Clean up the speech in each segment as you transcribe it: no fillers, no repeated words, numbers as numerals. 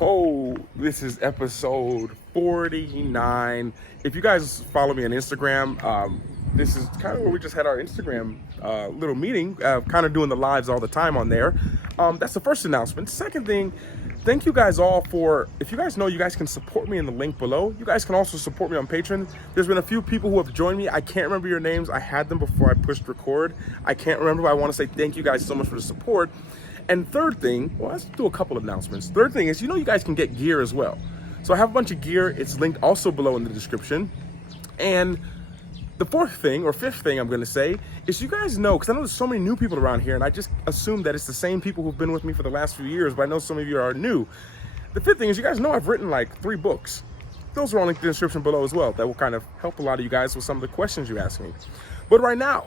Oh, this is episode 49. If you guys follow me on Instagram, this is kind of where we just had our Instagram little meeting, kind of doing the lives all the time on there. That's the first announcement. Second thing, thank you guys all for, if you guys know, you guys can support me in the link below. You guys can also support me on Patreon. There's been a few people who have joined me. I can't remember your names. I had them before I pushed record. I can't remember, but I want to say thank you guys so much for the support. And third thing, well, let's do a couple of announcements. Third thing is, you guys can get gear as well. So I have a bunch of gear. It's linked also below in the description. And the fourth thing, or fifth thing I'm gonna say, is you guys know, because I know there's so many new people around here, and I just assume that it's the same people who've been with me for the last few years, but I know some of you are new. The fifth thing is, you guys know I've written like 3 books. Those are all linked in the description below as well. That will kind of help a lot of you guys with some of the questions you ask me. But right now,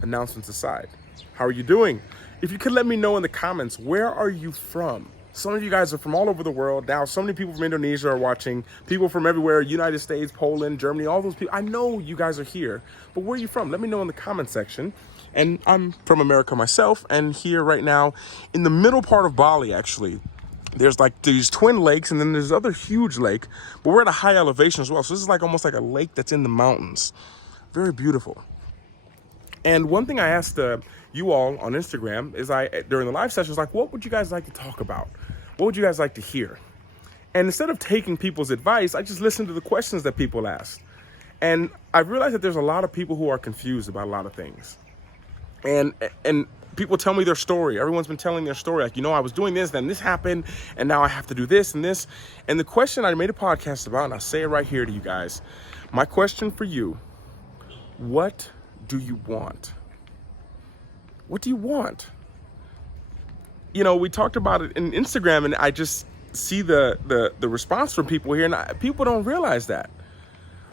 announcements aside, how are you doing? If you could let me know in the comments, where are you from? Some of you guys are from all over the world. Now, so many people from Indonesia are watching, people from everywhere, United States, Poland, Germany, all those people. I know you guys are here, but where are you from? Let me know in the comment section. And I'm from America myself, and here right now, in the middle part of Bali, actually, there's like these twin lakes, and then there's other huge lake, but we're at a high elevation as well. So this is like almost like a lake that's in the mountains. Very beautiful. And one thing I asked you all on Instagram is during the live sessions, like, what would you guys like to talk about? What would you guys like to hear? And instead of taking people's advice, I just listened to the questions that people asked. And I've realized that there's a lot of people who are confused about a lot of things. And people tell me their story. Everyone's been telling their story. Like, I was doing this, then this happened, and now I have to do this and this. And the question I made a podcast about, and I'll say it right here to you guys. My question for you, what do you want? What do you want? We talked about it in Instagram, and I just see the response from people here, and people don't realize that.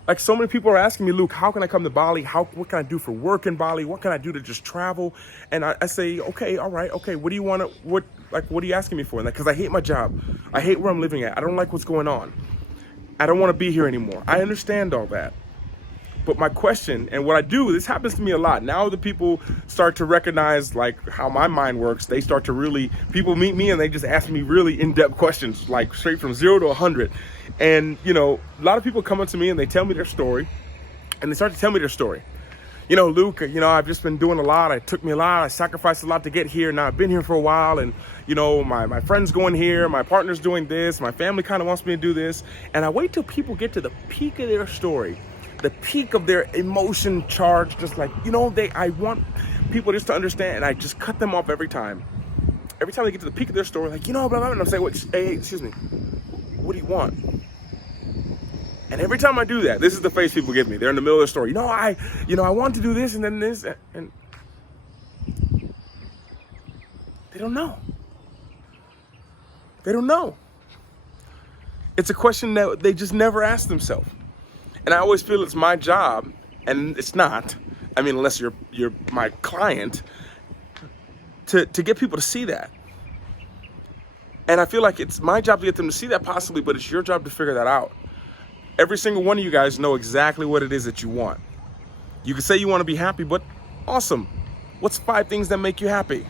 Like, so many people are asking me, Luke, how can I come to Bali? What can I do for work in Bali? What can I do to just travel? And I say, okay, all right, okay. What do you want to? What are you asking me for? Because I hate my job. I hate where I'm living at. I don't like what's going on. I don't want to be here anymore. I understand all that. But my question, and what I do, this happens to me a lot. Now the people start to recognize like how my mind works. They start to really, people meet me and they just ask me really in-depth questions, like straight from 0 to 100. And, a lot of people come up to me and they tell me their story, and they start to tell me their story. Luke, I've just been doing a lot. It took me a lot. I sacrificed a lot to get here. Now I've been here for a while, and, my friend's going here. My partner's doing this. My family kind of wants me to do this. And I wait till people get to the peak of their story, the peak of their emotion charge, just like, I want people just to understand, and I just cut them off every time. Every time they get to the peak of their story, like, blah, blah, blah, and I'm saying, hey, excuse me, what do you want? And every time I do that, this is the face people give me. They're in the middle of their story. I want to do this and then this, and they don't know. They don't know. It's a question that they just never ask themselves. And I always feel it's my job, and it's not. I mean, unless you're my client, to get people to see that. And I feel like it's my job to get them to see that possibly, but it's your job to figure that out. Every single one of you guys know exactly what it is that you want. You can say you want to be happy, but awesome. What's 5 things that make you happy?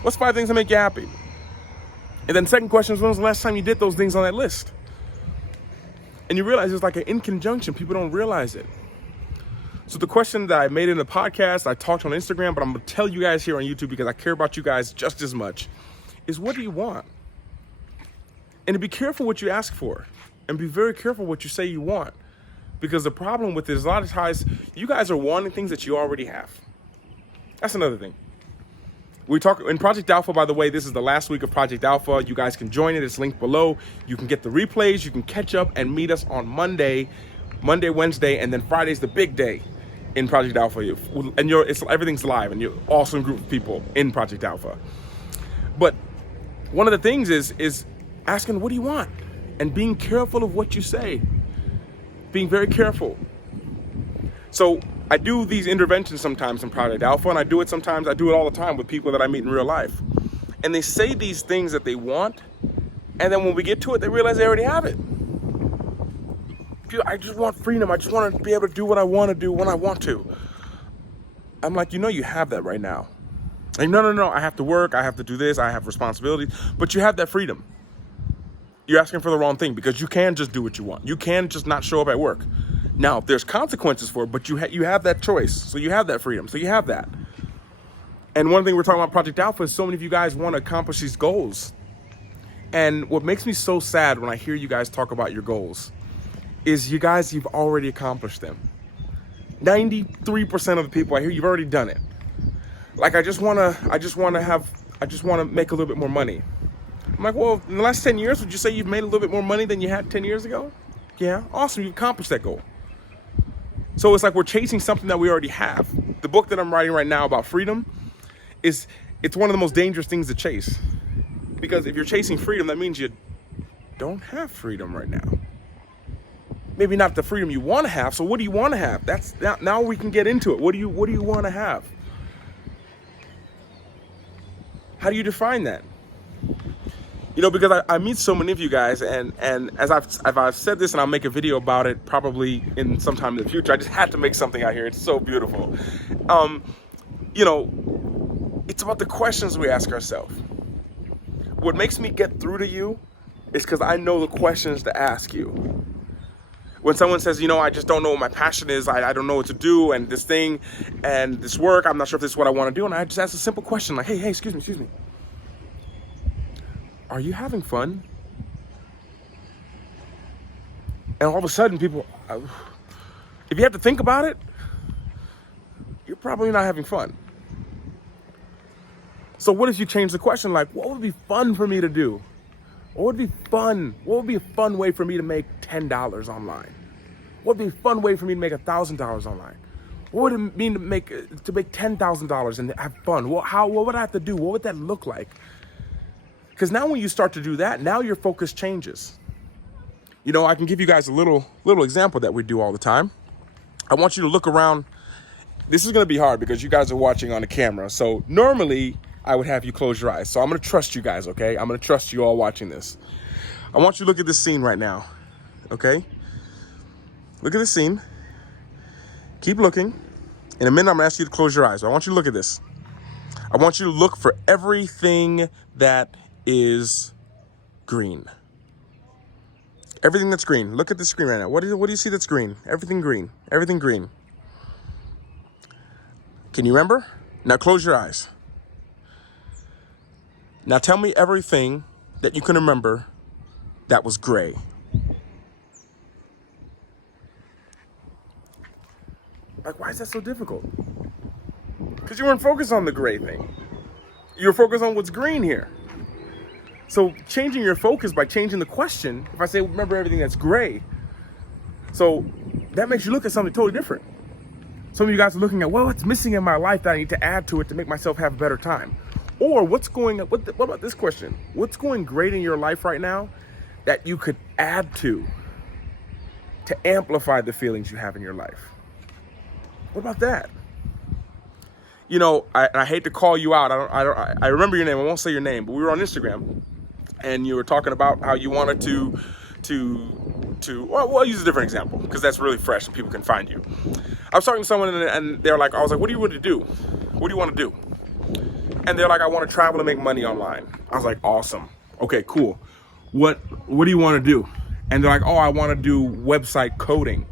What's 5 things that make you happy? And then second question is, when was the last time you did those things on that list? And you realize it's like an in conjunction. People don't realize it. So the question that I made in the podcast, I talked on Instagram, but I'm going to tell you guys here on YouTube because I care about you guys just as much, is what do you want? And to be careful what you ask for, and be very careful what you say you want. Because the problem with it is a lot of times you guys are wanting things that you already have. That's another thing. We talk in Project Alpha, by the way, this is the last week of Project Alpha. You guys can join it. It's linked below. You can get the replays. You can catch up and meet us on Monday, Wednesday, and then Friday's the big day in Project Alpha. And everything's live, and you're an awesome group of people in Project Alpha. But one of the things is asking, what do you want? And being careful of what you say. Being very careful. So I do these interventions sometimes in Project Alpha, and I do it all the time with people that I meet in real life. And they say these things that they want, and then when we get to it, they realize they already have it. I just want freedom. I just want to be able to do what I want to do when I want to. I'm like, you have that right now. Like, no, I have to work, I have to do this, I have responsibilities, but you have that freedom. you're asking for the wrong thing, because you can just do what you want. You can just not show up at work. Now, there's consequences for it, but you have that choice. So you have that freedom. So you have that. And one thing we're talking about Project Alpha is so many of you guys want to accomplish these goals. And what makes me so sad when I hear you guys talk about your goals is you've already accomplished them. 93% of the people I hear, you've already done it. Like, I just want to make a little bit more money. I'm like, well, in the last 10 years, would you say you've made a little bit more money than you had 10 years ago? Yeah, awesome, you've accomplished that goal. So it's like we're chasing something that we already have. The book that I'm writing right now about freedom it's one of the most dangerous things to chase. Because if you're chasing freedom, that means you don't have freedom right now. Maybe not the freedom you want to have. So what do you want to have? That's now we can get into it. What do you want to have? How do you define that? You know, because I meet so many of you guys, and as I've said this, and I'll make a video about it probably in some time in the future. I just had to make something out here. It's so beautiful. You know, it's about the questions we ask ourselves. What makes me get through to you is because I know the questions to ask you. When someone says, you know, I just don't know what my passion is, I don't know what to do, and this thing, and this work, I'm not sure if this is what I want to do, and I just ask a simple question like, hey, excuse me. Are you having fun? And all of a sudden, people, if you have to think about it, you're probably not having fun. So what if you change the question, like, what would be fun for me to do? What would be fun? What would be a fun way for me to make $10 online? What would be a fun way for me to make $1,000 online? What would it mean to make $10,000 and have fun? What would I have to do? What would that look like? Because now when you start to do that, now your focus changes. You know, I can give you guys a little example that we do all the time. I want you to look around. This is going to be hard because you guys are watching on the camera. So normally I would have you close your eyes. So I'm going to trust you guys, okay? I'm going to trust you all watching this. I want you to look at this scene right now, okay? Look at this scene. Keep looking. In a minute, I'm going to ask you to close your eyes. But I want you to look at this. I want you to look for everything that is green. Everything that's green. Look at the screen right now. What do you see that's green? Everything green. Everything green. Can you remember? Now close your eyes. Now tell me everything that you can remember that was gray. Like, why is that so difficult? Because you weren't focused on the gray thing. You were focused on what's green here. So changing your focus by changing the question, if I say, remember everything that's gray, so that makes you look at something totally different. Some of you guys are looking at, well, what's missing in my life that I need to add to it to make myself have a better time? Or what about this question? What's going great in your life right now that you could add to amplify the feelings you have in your life? What about that? You know, I hate to call you out. I remember your name. I won't say your name, but we were on Instagram, and you were talking about how you wanted to well, I'll use a different example because that's really fresh and people can find you. I was talking to someone and they're like, I was like, what do you want to do? What do you want to do? And they're like, I want to travel and make money online. I was like, awesome. Okay, cool. What do you want to do? And they're like, oh, I want to do website coding.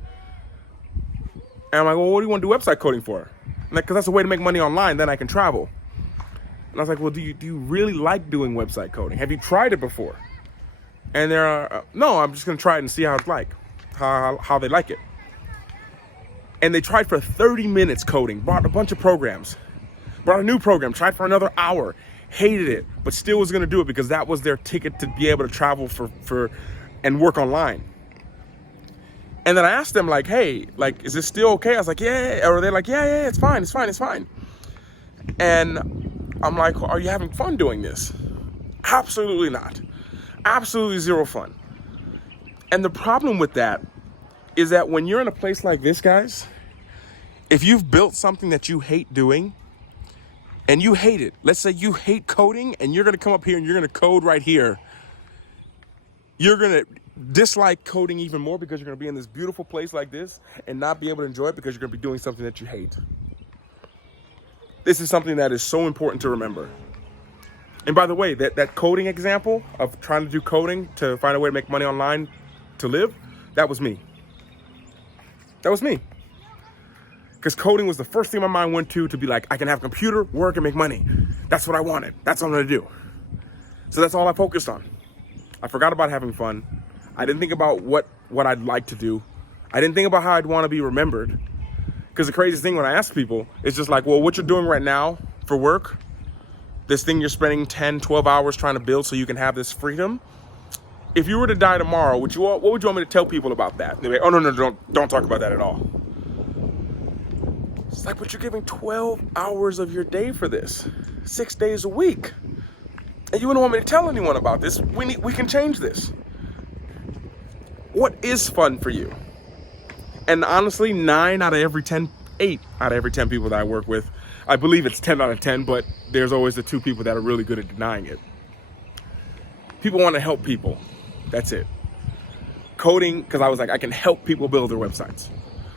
And I'm like, well, what do you want to do website coding for? Like, because that's a way to make money online, then I can travel. And I was like, well, do you really like doing website coding? Have you tried it before? And they're, no, I'm just going to try it and see how it's like, how they like it. And they tried for 30 minutes coding, bought a bunch of programs, brought a new program, tried for another hour, hated it, but still was going to do it because that was their ticket to be able to travel for and work online. And then I asked them, like, hey, like, is this still okay? I was like, yeah. Or they're like, yeah, it's fine. And I'm like, are you having fun doing this? Absolutely not. Absolutely zero fun. And the problem with that is that when you're in a place like this, guys, if you've built something that you hate doing and you hate it, let's say you hate coding and you're going to come up here and you're going to code right here, you're going to dislike coding even more because you're going to be in this beautiful place like this and not be able to enjoy it because you're going to be doing something that you hate. This is something that is so important to remember. And by the way, that coding example of trying to do coding to find a way to make money online to live, that was me. That was me. Because coding was the first thing my mind went to be like, I can have a computer, work, and make money. That's what I wanted. That's what I'm gonna do. So that's all I focused on. I forgot about having fun. I didn't think about what I'd like to do. I didn't think about how I'd want to be remembered. Because the craziest thing when I ask people, it's just like, well, what you're doing right now for work, this thing you're spending 10, 12 hours trying to build so you can have this freedom. If you were to die tomorrow, what would you want me to tell people about that? They're like, oh, no, don't talk about that at all. It's like, but you're giving 12 hours of your day for this, 6 days a week. And you wouldn't want me to tell anyone about this. We can change this. What is fun for you? And honestly, 8 out of every 10 people that I work with, I believe it's 10 out of 10, but there's always the 2 people that are really good at denying it. People want to help people. That's it. Coding, because I was like, I can help people build their websites.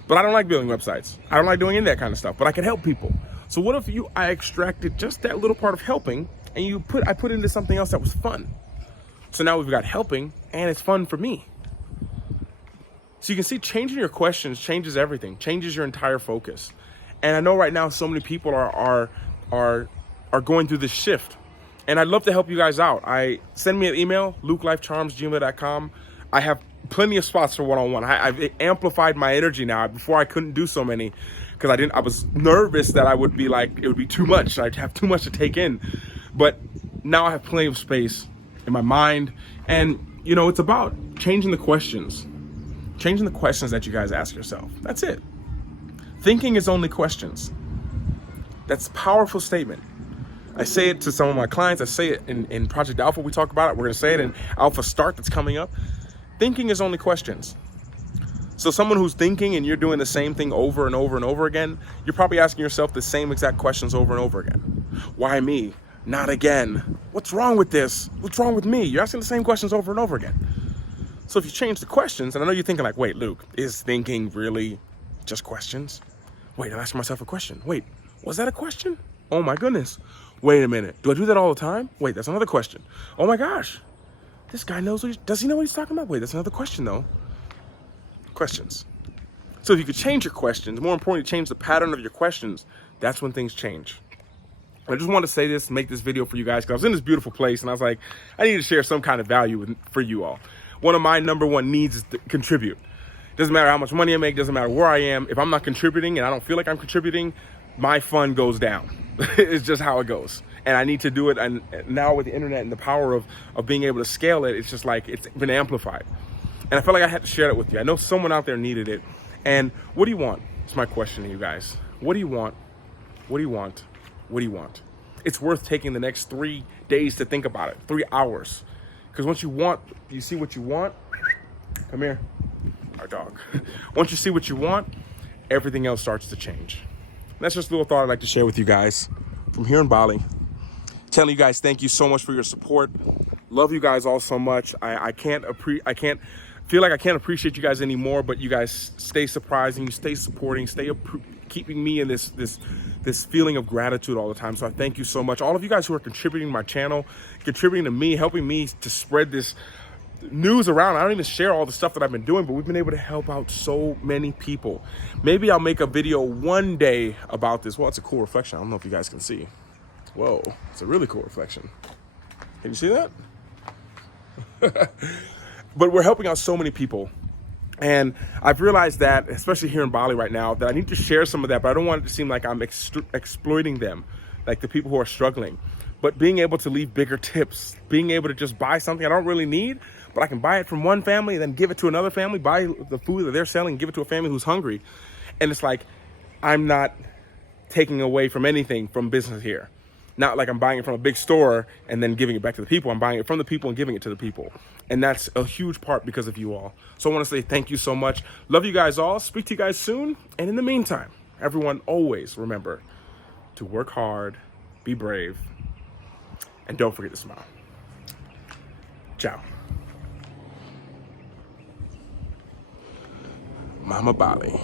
But I don't like building websites. I don't like doing any of that kind of stuff, but I can help people. So what if I extracted just that little part of helping and I put into something else that was fun. So now we've got helping and it's fun for me. So you can see changing your questions changes everything, changes your entire focus. And I know right now so many people are going through this shift. And I'd love to help you guys out. Send me an email, lukelifecharms@gmail.com. I have plenty of spots for one-on-one. I've amplified my energy now. Before I couldn't do so many because I was nervous that I would be like, it would be too much. I'd have too much to take in. But now I have plenty of space in my mind. And it's about changing the questions that you guys ask yourself. That's it. Thinking is only questions. That's a powerful statement. I say it to some of my clients. I say it in Project Alpha. We talk about it. We're going to say it in Alpha Start that's coming up. Thinking is only questions. So someone who's thinking and you're doing the same thing over and over and over again, you're probably asking yourself the same exact questions over and over again. Why me? Not again. What's wrong with this? What's wrong with me? You're asking the same questions over and over again. So if you change the questions, and I know you're thinking like, wait, Luke, is thinking really just questions? Wait, I'm asking myself a question. Wait, was that a question? Oh my goodness. Wait a minute. Do I do that all the time? Wait, that's another question. Oh my gosh. This guy knows does he know what he's talking about? Wait, that's another question though. Questions. So if you could change your questions, more importantly, change the pattern of your questions, that's when things change. I just want to say this, make this video for you guys, because I was in this beautiful place and I was like, I need to share some kind of value for you all. One of my number one needs is to contribute. Doesn't matter how much money I make, doesn't matter where I am. If I'm not contributing and I don't feel like I'm contributing, my fun goes down. It's just how it goes. And I need to do it. And now with the internet and the power of being able to scale it, it's just like it's been amplified. And I felt like I had to share it with you. I know someone out there needed it. And what do you want? It's my question to you guys. What do you want? What do you want? What do you want? It's worth taking the next 3 days to think about it, 3 hours. Because once you see what you want, come here, our dog. Once you see what you want, everything else starts to change. That's just a little thought I'd like to share with you guys from here in Bali. Telling you guys thank you so much for your support. Love you guys all so much. I can't feel like I can't appreciate you guys anymore, but you guys stay surprising, you stay supporting, keeping me in this feeling of gratitude all the time. So I thank you so much. All of you guys who are contributing to my channel, contributing to me, helping me to spread this news around. I don't even share all the stuff that I've been doing, but we've been able to help out so many people. Maybe I'll make a video one day about this. Well, it's a cool reflection. I don't know if you guys can see. Whoa, it's a really cool reflection. Can you see that? But we're helping out so many people. And I've realized that, especially here in Bali right now, that I need to share some of that, but I don't want it to seem like I'm exploiting them, like the people who are struggling. But being able to leave bigger tips, being able to just buy something I don't really need, but I can buy it from one family and then give it to another family, buy the food that they're selling, give it to a family who's hungry. And it's like, I'm not taking away from anything from business here. Not like I'm buying it from a big store and then giving it back to the people. I'm buying it from the people and giving it to the people. And that's a huge part because of you all. So I want to say thank you so much. Love you guys all. Speak to you guys soon. And in the meantime, everyone always remember to work hard, be brave, and don't forget to smile. Ciao. Mama Bali.